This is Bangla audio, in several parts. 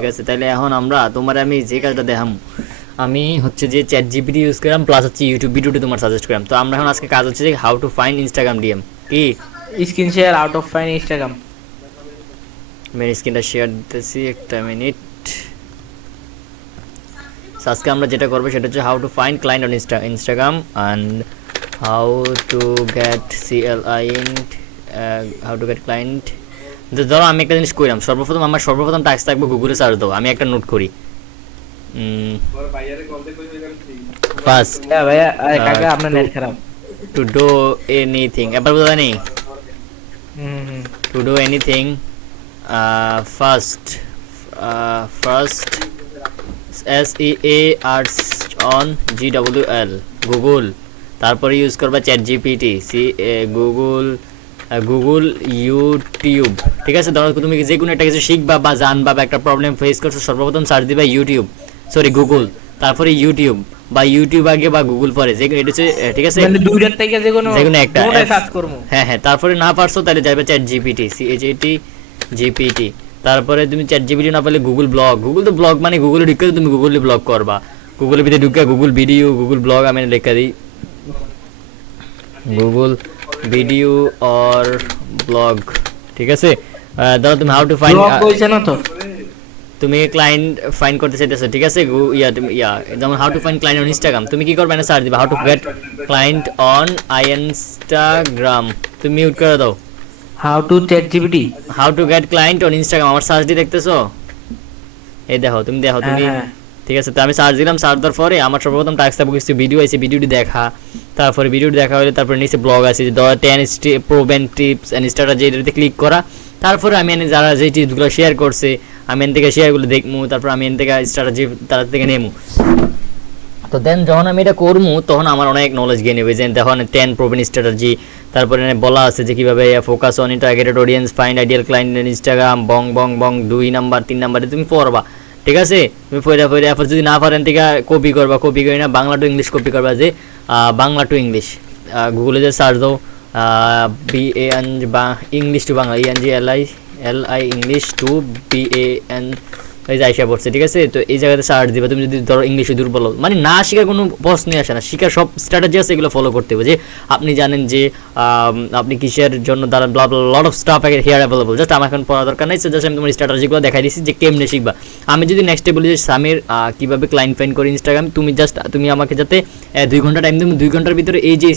ঠিক আছে, তাহলে এখন আমরা তোমার আমি যে কাজটা দেখাম, আমি হচ্ছে যে চ্যাট জিপিটি ইউজ করলাম প্লাস হচ্ছে ইউটিউব ভিডিওটি তোমার সাজেস্ট করলাম। তো আমরা এখন আজকে কাজ হচ্ছে যে how to find Instagram DM. কি screen share out of find Instagram. Main স্ক্রিনটা শেয়ার দিতেছি, একটা মিনিট। আজকে আমরা যেটা করবো সেটা হচ্ছে how to find client on Instagram and how to get how to get client. ধরো আমি একটা জিনিস করলাম, সর্বপ্রথম টাস্ক থাকবে গুগলে সার্চ দাও। আমি একটা নোট করি। ফার্স্ট হ্যাঁ ভাইয়া, কাকা আপনার নেট খারাপ। টু ডু এনিথিং, এবার বোঝা নেই। Hmm to do anything first SEAR on GWL Google, তারপরে ইউজ করবা চ্যাট জিপিটি, গুগল ইউটিউব। ঠিক আছে, ধরো তুমি যে কোনো একটা কিছু শিখবা বা জানবা বা একটা প্রবলেম ফেস করছো, সর্বপ্রথম সার্চ দিবা ইউটিউব, সরি গুগল, তারপরে ইউটিউব বা ইউটিউব আগে বা গুগল পরে, যে এটা হচ্ছে ঠিক আছে, মানে দুইটার থেকে যে কোনো একটা সার্চ করব। হ্যাঁ, তারপরে না পারছো তাহলে যাবে চ্যাট জিপিটি, জিপিটি। তারপরে তুমি চ্যাট জিপিটি না পারলে গুগল তো ব্লগ মানে গুগলে ঢুকে তুমি গুগলে ব্লগ করবা। গুগলের ভিতরে ঢুকে গুগল ভিডিও, গুগল ব্লগ আমি লেখা দিই, গুগল ভিডিও অর ব্লগ। ঠিক আছে, ধরো তুমি হাউ টু ফাইন্ড, না তো তুমি ক্লায়েন্ট ফাইন্ড করতে চাইতেছো। ঠিক আছে, যেমন how to find client on Instagram, তুমি কি করবে না সার্চ দিবা how to get client on Instagram. তুমি মিউট করে দাও। How to chat GPT, how to get client on Instagram, আমার সার্চ দিয়ে দেখতেছো? এই দেখো, তুমি ঠিক আছে। তো আমি সার্চ দিলাম, সার্চ দেওয়ার পরে আমার সর্বপ্রথম টাস্ক থাকবে কিছু ভিডিও আছে, ভিডিওটি দেখা। তারপরে ভিডিওটি দেখা হলে তারপরে নিচে ব্লগ আছে, 10 প্রোভেন টিপস অ্যান্ড স্ট্র্যাটেজি, এটাতে ক্লিক করা। তারপরে আমি যারা যে টিপসগুলো শেয়ার করছে আমি এন থেকে শেয়ারগুলো দেখবো, তারপর আমি এন থেকে স্ট্র্যাটেজি তার থেকে নেবো। তো দেন যখন আমি এটা করবো তখন আমার অনেক নলেজ গেইন হবে, যে তখন 10 প্রোভেন স্ট্র্যাটেজি, তারপরে বলা আছে যে কীভাবে focus on targeted audience, find ideal client in Instagram, Bong 2 number 3 নাম্বারে তুমি পড়বা। ঠিক আছে, তুমি পড়ে এরপর যদি না পারেন থেকে কপি করি না, বাংলা টু ইংলিশ কপি করবা, যে বাংলা টু ইংলিশ গুগলে যে সার্চ দাও BAN বা English to Bangla, ENGLI English to BAN, এই যে আইসা পড়ছে। ঠিক আছে, তো এই জায়গাতে সার্চ দিবা। তুমি যদি ধরো ইংলিশে দুর্বল, মানে না শেখার কোনো প্রশ্নই আসে না, শেখার সব স্ট্র্যাটেজি আছে, এগুলো ফলো করতে হবে। যে আপনি জানেন যে আপনি কিসের জন্য দ্বারা লট of staff here available, just আমার এখন পড়া দরকার নেই। জাস্ট আমি তোমার স্ট্র্যাটেজিগুলো দেখাই দিচ্ছি যে কেমনে শিখবা। আমি যদি নেক্সটে বলি যে সামির কীভাবে ক্লায়েন্ট ফাইন্ড করে ইনস্টাগ্রাম, তুমি আমাকে যাতে 2 ঘন্টা টাইম দেবো, 2 ঘন্টার ভিতরে এই যে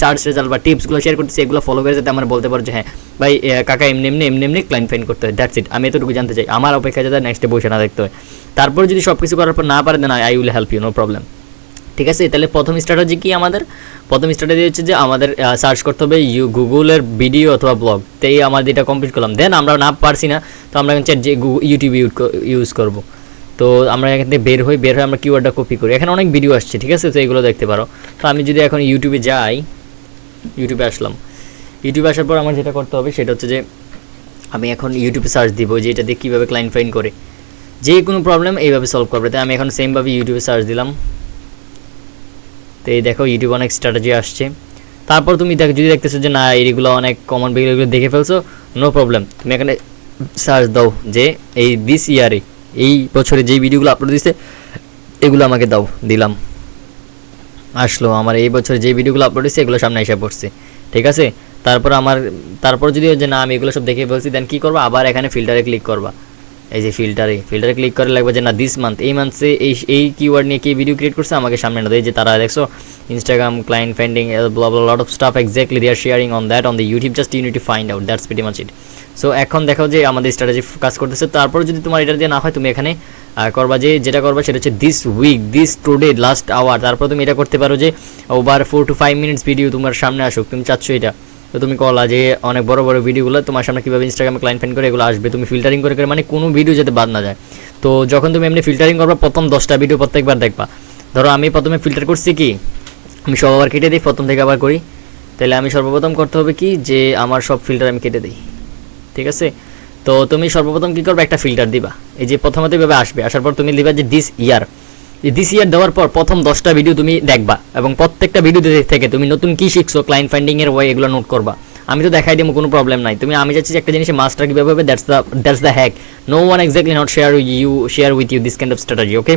সার্চ রেজাল্ট বা টিপসগুলো শেয়ার করতেছি এগুলো ফলো করে যাতে আমার বলতে পারো যে হ্যাঁ ভাই কাকা এমনি ক্লায়েন্ট ফাইন্ড করতে হয়। দ্যাটস ইট, আমি এতটুকু জানতে চাই। আমার অপেক্ষা যাতে নেক্সটে বসে না দেখতে হয়। তারপর যদি সব কিছু করার পর না পারে then I will help you, no problem. ঠিক আছে, তাহলে প্রথম স্ট্র্যাটেজি কি আমাদের? প্রথম স্ট্র্যাটেজি হচ্ছে যে আমাদের সার্চ করতে হবে গুগলের ভিডিও অথবা ব্লগ। তো এই আমাদের এটা কমপ্লিট করলাম। দেন আমরা না পারছি না, তো আমরা এখন ইউটিউব ইউজ করব। তো আমরা এখান থেকে বের হয়ে আমরা কিওয়ার্ডটা কপি করি। এখানে অনেক ভিডিও আসছে, ঠিক আছে, তো এগুলো দেখতে পারো। তো আমি যদি এখন ইউটিউবে যাই, ইউটিউবে আসলাম। ইউটিউবে আসার পর আমার যেটা করতে হবে সেটা হচ্ছে যে আমি এখন ইউটিউবে সার্চ দিব যে এটা দিয়ে কীভাবে ক্লায়েন্ট ফাইন্ড করে, যে কোনো প্রবলেম এইভাবে সলভ করবে। তাই আমি এখন সেমভাবে ইউটিউবে সার্চ দিলাম। তো এই দেখো ইউটিউবে অনেক স্ট্র্যাটেজি আসছে। তারপর তুমি যদি দেখতেছো যে না এইগুলো অনেক কমন ভিডিও, এগুলো দেখে ফেলছো, নো প্রবলেম, তুমি এখানে সার্চ দাও যে এই দিস ইয়ারে, এই বছরে যেই ভিডিওগুলো আপলোড দিচ্ছে এগুলো আমাকে দাও। দিলাম, আসলো আমার এই বছরে যেই ভিডিওগুলো আপলোড দিচ্ছে এগুলো সামনে এসে পড়ছে। ঠিক আছে, তারপর যদি যে না আমি এগুলো সব দেখে ফেলছি, দেন কী করবা, আবার এখানে ফিল্টারে ক্লিক করবা। এই যে ফিল্টারে ক্লিক করে লাগবে যে না দিস মান্থ, এই মান্থে এই কিওয়ার্ড নিয়ে কি ভিডিও ক্রিয়েট করছে আমাকে সামনে না দেয়, যে তারা দেখছো Instagram client finding lot of stuff exactly they are sharing on that on the YouTube, just you need to find out, that's pretty much it. So এখন দেখো যে আমাদের স্ট্র্যাটেজি কাজ করতেছে। তারপর যদি তোমার এটা দিয়ে না হয় তুমি এখানে করবা যে যেটা করবা সেটা হচ্ছে this week, this today, last hour. তারপর তুমি এটা করতে পারো যে ওভার 4 to 5 মিনিটস ভিডিও তোমার সামনে আসুক, তুমি চাচ্ছো এটা। তো তুমি কলা যে অনেক বড় ভিডিওগুলো তোমার সামনে কীভাবে ইনস্টাগ্রামে ক্লায়েন্ট ফাইন্ড করে এগুলো আসবে, তুমি ফিল্টারিং করে মানে কোনো ভিডিও যাতে বাদ না যায়। তো যখন তুমি এমনি ফিল্টারিং করবা প্রথম 10টা ভিডিও প্রত্যেকবার দেখবা। ধরো আমি প্রথমে ফিল্টার করছি কি, আমি সব আবার কেটে দিই, প্রথম থেকে আবার করি। তাহলে আমি সর্বপ্রথম করতে হবে কি যে আমার সব ফিল্টার আমি কেটে দিই। ঠিক আছে, তো তুমি সর্বপ্রথম কী করবে, একটা ফিল্টার দিবা। এই যে প্রথমত এভাবে আসবে, আসার পর তুমি দিবা যে দিস ইয়ার দেওয়ার পর প্রথম 10টা ভিডিও তুমি দেখবা এবং প্রত্যেকটা ভিডিও থেকে তুমি নতুন কী শিখছো ক্লায়েন্ট ফাইন্ডিংয়ের ওয়ে এগুলো নোট করবা। আমি তো দেখাই দেবো, কোনো প্রবলেম নাই। আমি চাচ্ছি যে একটা জিনিসে মাস্টার কীভাবে হবে, that's the hack. No one exactly not share with you this kind of strategy, okay.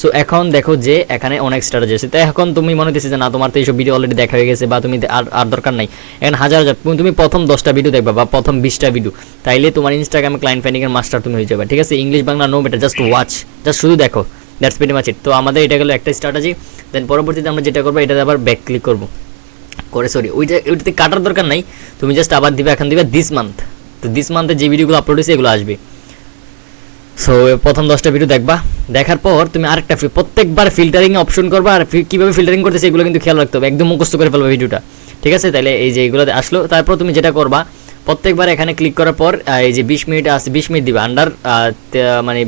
So এখন দেখো যে এখানে অনেক স্ট্র্যাটেজি আছে। তো এখন তুমি মনে হচ্ছে যে না, তোমার তো এইসব ভিডিও অলরেডি দেখা হয়ে গেছে বা তুমি আর দরকার নাই। এখন হাজার হাজার তুমি প্রথম 10টা ভিডিও দেখবা বা প্রথম 20টা ভিডিও, তাইলে তোমার ইনস্টাগ্রামে ক্লায়েন্ট ফাইন্ডিংয়ের মাস্টার তুমি হয়ে যাবে, ঠিক আছে। English Bangla no matter, just watch, just শুধু দেখো, দ্যাটস প্রিটি মাচ ইট। তো আমাদের এটা গেলো একটা স্ট্র্যাটেজি। দেন পরবর্তীতে আমরা যেটা করবো, এটাতে আবার ব্যাক ক্লিক করবো করে, সরি ওইটাতে কাটার দরকার নাই, তুমি জাস্ট আবার দিবে, এখন দিবে দিস মান্থ। তো দিস মান্থে যে ভিডিওগুলো আপলোড হয়েছে এগুলো আসবে। সো প্রথম 10টা ভিডিও দেখবা, দেখার পর তুমি আরেকটা প্রত্যেকবার ফিল্টারিং অপশন করবা। আর কীভাবে ফিল্টারিং করতেছে এগুলো কিন্তু খেয়াল রাখতে হবে, একদম মুখস্থ করে ফেলবে ভিডিওটা, ঠিক আছে। তাহলে এই যে এগুলো আসলো, তারপর তুমি যেটা করবা, প্রত্যেকবার এখানে ক্লিক করার পর এই যে 20 মিনিট আছে, 20 মিনিট দিবা আন্ডার মানে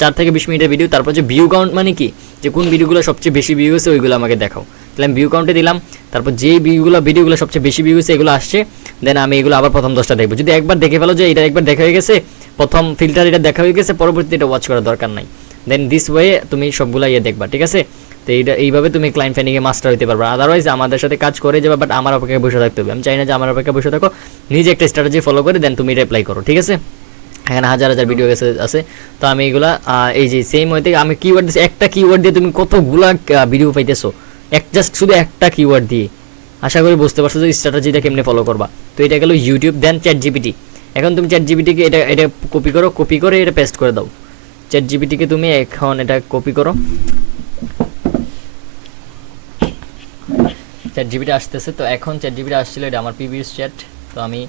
4 থেকে 20 মিনিটের ভিডিও। তারপর যে ভিউ কাউন্ট মানে কি, যে কোন ভিডিওগুলো সবচেয়ে বেশি ভিউ হয়েছে ওইগুলো আমাকে দেখাও। তাহলে আমি ভিউ কাউন্টে দিলাম, তারপর যেই ভিডিওগুলো সবচেয়ে বেশি ভিউ হয়েছে এগুলো আসছে, দেন আমি এগুলো আবার প্রথম 10টা দেখবো। যদি একবার দেখে ফেলো যে এটা একবার দেখা হয়ে গেছে, প্রথম ফিল্টার এটা দেখা হয়ে গেছে, পরবর্তীতে এটা ওয়াচ করার দরকার নাই। দেন দিস ওয়ে তুমি সবগুলো দেখবা, ঠিক আছে। তো এইভাবে তুমি ক্লায়েন্ট ফাইন্ডিংয়ে মাস্টার হতে পারবে। আদারওয়াইজ আমাদের সাথে কাজ করে যাবে, বাট আমার অপেক্ষায় বসে থাকতে হবে। আমি চাই না যে আমার অপেক্ষায় বসে থাকো, নিজে একটা স্ট্র্যাটেজি ফলো করে দেন তুমি এটা অ্যাপ্লাই করো, ঠিক আছে। এখানে হাজার হাজার ভিডিও আছে। তো আমি এগুলা এই যে সেম ওয়েতে আমি কিওয়ার্ড দিচ্ছি, একটা কিওয়ার্ড দিয়ে তুমি কতগুলা ভিডিও পাইতেছো, জাস্ট শুধু একটা কিওয়ার্ড দিয়ে। আশা করি বুঝতে পারছো যে স্ট্র্যাটেজিটা কেমনে ফলো করবা। তো এটা গেলো ইউটিউব। দেন চ্যাট জিপিটি। এখন তুমি চ্যাট জিপিটিকে এটা কপি করে এটা পেস্ট করে দাও। চ্যাট জিপিটিকে তুমি এখন এটা কপি করো, চ্যাট জিপিটি আসতেছে। তো এখন চ্যাট জিপিটি আসছিল, এটা আমার প্রিভিয়াস চ্যাট। তো আমি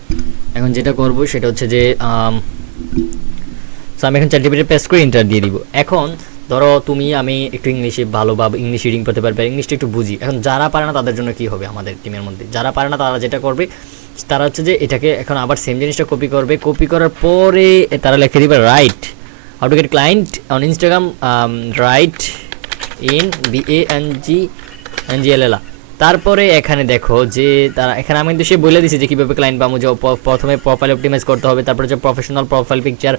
এখন যেটা করব সেটা হচ্ছে যে আমি এখন চ্যাট জিপিটি পেস্ট করে এন্টার দিয়ে দিব। এখন ধরো আমি একটু ইংলিশে ভালো বা ইংলিশ রিডিং করতে পারবে, ইংলিশটা একটু বুঝি। এখন যারা পারে না তাদের জন্য কি হবে, আমাদের টিমের মধ্যে যারা পারে না তারা যেটা করবে, তারা হচ্ছে যে এটাকে এখন আবার সেম জিনিসটা কপি করবে। কপি করার পরে তারা লিখে দিবে right how to get client on Instagram, right in BANGLL। তারপরে এখানে দেখো যে তারা এখানে আমি কিন্তু সে বলে দিছি যে কীভাবে ক্লায়েন্ট পাবো। যে প্রথমে প্রোফাইল অপটিমাইজ করতে হবে, তারপরে হচ্ছে প্রফেশনাল প্রোফাইল পিকচার,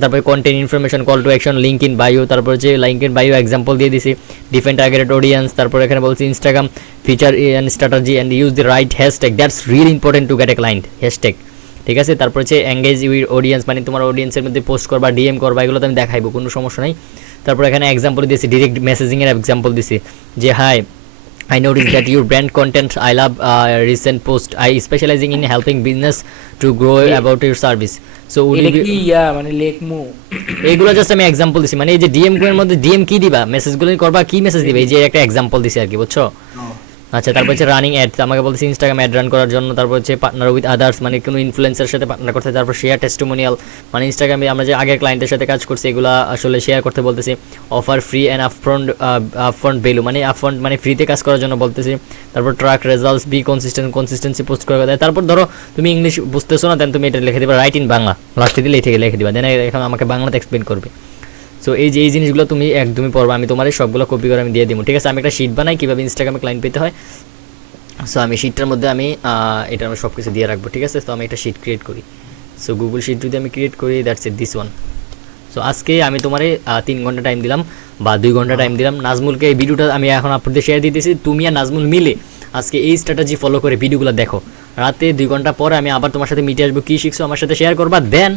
তারপরে content information, call to action, link in bio, তারপর হচ্ছে লিঙ্ক ইন বায়ো এক্সাম্পল দিয়ে দিছি, ডিফারেন্ট টার্গেটেড অডিয়েন্স, তারপর এখানে বলছি Instagram feature and strategy and use the right hashtag, that's really important to get a client, hashtag, ঠিক আছে। তারপর হচ্ছে এঙ্গেজ উইথ অডিয়েন্স, মানে তোমার অডিয়েন্সের মধ্যে পোস্ট করবা, ডিএম করবা, এগুলো তো আমি দেখাইবো, কোনো সমস্যা নাই। তারপর এখানে এক্সাম্পল দিয়েছি, ডিরেক্ট মেসেজিংয়ের এক্সাম্পল দিছি যে high I noticed that your brand content, I love recent post. I specializing in helping business to grow about your service. So এটা কি মানে লেখমু, এইগুলো জাস্ট আমি এক্সাম্পল দিছি। মানে এই যে ডিএম এর মধ্যে ডিএম কি দিবা, মেসেজগুলো করবা, কি মেসেজ দিবে, এই যে একটা এক্সাম্পল দিছি আর কি, বুঝছো। আচ্ছা, তারপর হচ্ছে রানিং অ্যাড, আমাকে বলতেছে ইনস্টাগ্রাম অ্যাড রান করার জন্য। তারপর হচ্ছে পার্টনার উইথ আদার্স, মানে কোনো ইনফ্লুয়েন্সারের সাথে পার্টনার করতে। তারপর শেয়ার টেস্টিমোনিয়াল, মানে ইনস্টাগ্রামে আমরা যে আগের ক্লায়েন্টের সাথে কাজ করছি এগুলো আসলে শেয়ার করতে বলতেছি। Offer free and upfront value, মানে আপফ্রন্ট মানে ফ্রিতে কাজ করার জন্য বলতেছি। তারপর track results, be consistency post করে দেয়। তারপর ধরো তুমি ইংলিশ বুঝতেছো না, দেন তুমি এটা লিখে দিবা রাইট ইন বাংলা, লাস্টে দিলে লিখে দিবা, দেন এখন আমাকে বাংলাতে এক্সপ্লেন করবে। সো এই যে এই জিনিসগুলো তুমি একদমই পড়বা, আমি তোমার সবগুলো কপি করে আমি দিয়ে দিব, ঠিক আছে। আমি একটা শিট বানাই কীভাবে ইনস্টাগ্রামে ক্লায়েন্ট পেতে হয়। সো আমি শিটটার মধ্যে আমি এটা আমি সব কিছু দিয়ে রাখবো, ঠিক আছে। তো আমি একটা শিট ক্রিয়েট করি। সো গুগল শিট যদি আমি ক্রিয়েট করি, that's it, this one. So আজকে আমি তোমারে 3 ঘন্টা টাইম দিলাম বা 2 ঘন্টা টাইম দিলাম। নাজমুলকে এই ভিডিওটা আমি এখন আপনাদের শেয়ার দিতেছি, তুমি আর নাজমুল মিলে আজকে এই স্ট্র্যাটেজি ফলো করে ভিডিওগুলো দেখো। রাতে 2 ঘন্টা পরে আমি আবার তোমার সাথে মিটে আসবো, কী শিখছো আমার সাথে শেয়ার করবা। দেন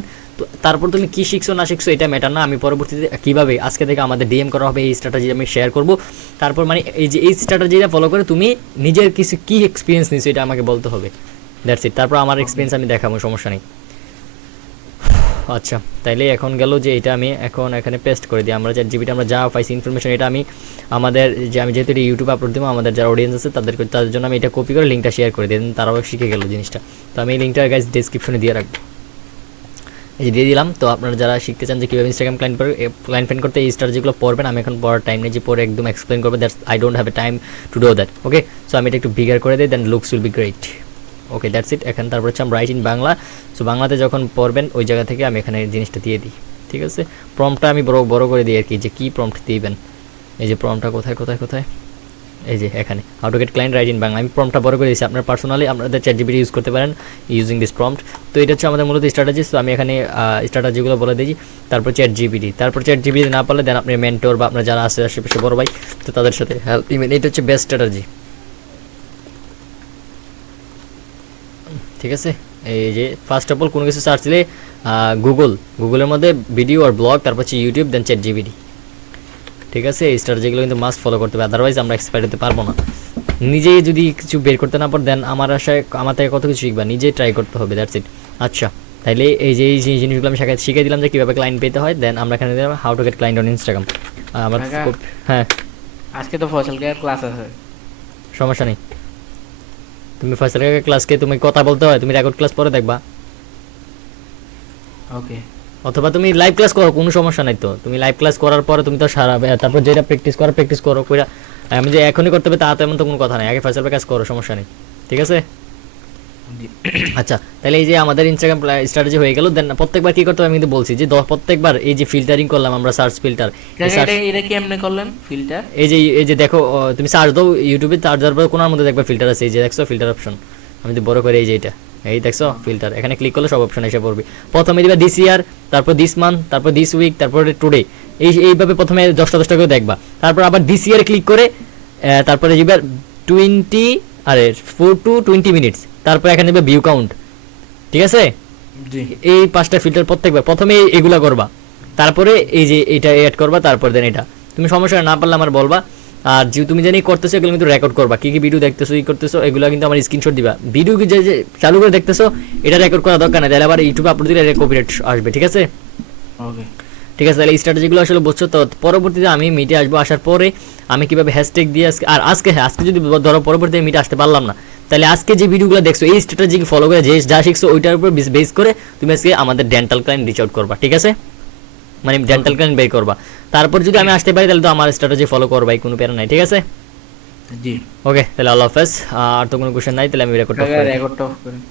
তারপর তুমি কী শিখছো না শিখছো এটা ম্যাটার না, আমি পরবর্তীতে কীভাবে আজকে থেকে আমাদের ডিএম করা হবে এই স্ট্র্যাটেজি আমি শেয়ার করবো। তারপর মানে এই যে এই স্ট্র্যাটেজিটা ফলো করে তুমি নিজের কিছু কী এক্সপিরিয়েন্স নিছো এটা আমাকে বলতে হবে, দ্যাটস ইট। তারপর আমার এক্সপিরিয়েন্স আমি দেখাবো, সমস্যা নেই। আচ্ছা, তাইলে এখন গেল যে এটা আমি এখন এখানে পেস্ট করে দিই। আমরা চ্যাট জিপিটি আমরা যা পাইছি ইনফরমেশন, এটা আমি আমাদের যে আমি যেহেতু এটা ইউটিউবে আপলোড দেবো, আমাদের যারা অডিয়েন্স আছে তাদের জন্য আমি এটা কপি করে লিঙ্কটা শেয়ার করে দিই, তারাও শিখে গেল জিনিসটা। তো আমি এই লিঙ্কটা গাইজ ডেসক্রিপশনে দিয়ে রাখবো, এই যে দিয়ে দিলাম। তো আপনারা যারা শিখতে চান যে কীভাবে ইনস্টাগ্রাম ক্লায়েন্ট ফ্যান করতে, এই স্ট্র্যাটেজিগুলো পড়বেন। আমি এখন পড়ার টাইম নেই যে পরে একদম এক্সপ্লেন করবো, that's I don't have a time to do that, okay. So আমি এটা একটু বিগার করে দিই, then looks will be great, okay, that's it. এখন তারপর হচ্ছে আমি রাইট ইন বাংলা। সো বাংলাতে যখন পড়বেন ওই জায়গা থেকে আমি এখানে জিনিসটা দিয়ে দিই, ঠিক আছে। প্রম্পটটা আমি বড় করে দিই আর কি, যে কী প্রম্পট দিবেন। এই যে প্রম্পটটা কোথায় এই যে এখানে how to get client right in Bangla, আমি প্রম্পটটা বড় করে দিয়েছি। আপনার পার্সোনালি আপনাদের চ্যাট জিপিটি ইউজ করতে পারেন ইউজিং দিস প্রম্পট। তো এটা হচ্ছে আমাদের মূলত স্ট্র্যাটেজি। তো আমি এখানে স্ট্র্যাটেজিগুলো বলে দিই। তারপর চ্যাট জিপিটি না পারলে দেন আপনি মেন্টর বা আপনার যারা আছে আশেপাশে বড় ভাই, তো তাদের সাথে হেল্প নেবেন। এটা হচ্ছে বেস্ট স্ট্র্যাটেজি। ঠিক আছে, এই যে ফার্স্ট অফ অল কোনো কিছু সার্চ দিলে গুগলের মধ্যে ভিডিও আর ব্লগ, তারপর হচ্ছে ইউটিউব, দেন চ্যাট জিপিটি। ঠিক আছে, এই স্ট্র্যাটেজিগুলো কিন্তু মাস্ট ফলো করতে হবে, আদারওয়াইজ আমরা এক্সপায়ার হতে পারবো না। নিজেই যদি কিছু বের করতে না পার দেন আমার আশায় আমার থেকে কত কিছু শিখবা, নিজেই ট্রাই করতে হবে, দ্যাটস ইট। আচ্ছা, তাইলে এই যে জিনিসগুলো আমি শিখিয়ে দিলাম যে কীভাবে ক্লায়েন্ট পেতে হয়, দেন আমরা এখানে দিলাম how to get client on Instagram. আমার হ্যাঁ, আজকে তো ফসল কেয়ার ক্লাস আছে। সমস্যা নেই, তুমি ফার্স্ট ক্লাসকে তুমি কথা বলতে হয়, তুমি রেকর্ড ক্লাস পরে দেখবা, ওকে। অথবা তুমি লাইভ ক্লাস করো, কোনো সমস্যা নাই তো। তুমি লাইভ ক্লাস করার পরে তুমি তো সারা তারপর যেটা প্র্যাকটিস করো কইরা আমি যে এখনই করতে হবে তা তো এমন তো কোনো কথা নাই, আগে ফার্স্ট কাজ করো, সমস্যা নেই, ঠিক আছে। আচ্ছা, তাহলে এই যে আমাদের ইনস্টাগ্রাম স্ট্র্যাটেজি হয়ে গেল, দেন প্রত্যেকবার কি করতে হবে আমি কিন্তু বলছি যে প্রত্যেকবার এই যে ফিল্টারিং করলাম আমরা, সার্চ ফিল্টার, এটা কি এমনি করলেন ফিল্টার? এই যে দেখো তুমি সার্চ দাও ইউটিউবে, সার্চ দেওয়ার পরে কোনার মধ্যে দেখবা ফিল্টার আছে, এই যে দেখছো ফিল্টার অপশন, আমি তো বড় করে এই যে এটা, এই দেখছো ফিল্টার, এখানে ক্লিক করলে সব অপশন এসে পড়বে। প্রথমে দিবা দিস ইয়ার, তারপর দিস মান্থ, তারপর দিস উইক, তারপর টুডে, এইভাবে প্রথমে 10টা করে দেখবা। তারপর আবার দিস ইয়ার ক্লিক করে তারপরে দিবা 4 to 20 মিনিটস, তারপর এখানে দিবা ভিউ কাউন্ট। ঠিক আছে, জি। এই 5টা ফিল্টার প্রত্যেকবার প্রথমে এগুলা করবা, তারপরে এই যে এটা অ্যাড করবা, তারপর দেন এটা তুমি সমস্যা না পারলে আমার বলবা। আর যে তুমি জানি করতেছো এগুলো কিন্তু রেকর্ড করবা, কি কি ভিডিও দেখতেছো ই করতেছো এগুলো কিন্তু আমার স্ক্রিনশট দিবা। ভিডিও যে চালু করে দেখতেছো এটা রেকর্ড করা দরকার না, তাহলে আবার ইউটিউবে আপলোড দিলে কপিরাইট আসবে। ঠিক আছে, ওকে, ঠিক আছে। তাহলে এই স্ট্র্যাটেজিগুলো আসলে বুঝছো তো। পরবর্তীতে আমি মিটে আসবো, আসার পরে আমি কিভাবে হ্যাশট্যাগ দিয়ে আজকে যদি ধরো পরবর্তীতে মিটে আসতে পারলাম না, তাহলে আজকে যে ভিডিওগুলো দেখছো এই স্ট্র্যাটেজি ফলো করে যে যা শিখছো ওইটার উপর বেস করে তুমি আজকে আমাদের ডেন্টাল ক্লায়েন্ট রিচ আউট করবা। ঠিক আছে, মানে ডেন্টাল ক্লায়েন্ট বের করবা, তারপর যদি আমি আসতে পারি তাহলে তো আমার স্ট্র্যাটেজি ফলো করবাই, কোনো প্যারা নাই। ঠিক আছে, জি। ওকে, তাহলে আল্লাহ হাফেজ। আর তো কোনো কোশ্চেন নাই, তাহলে আমি রেকর্ড রেকর্ড অফ করেন।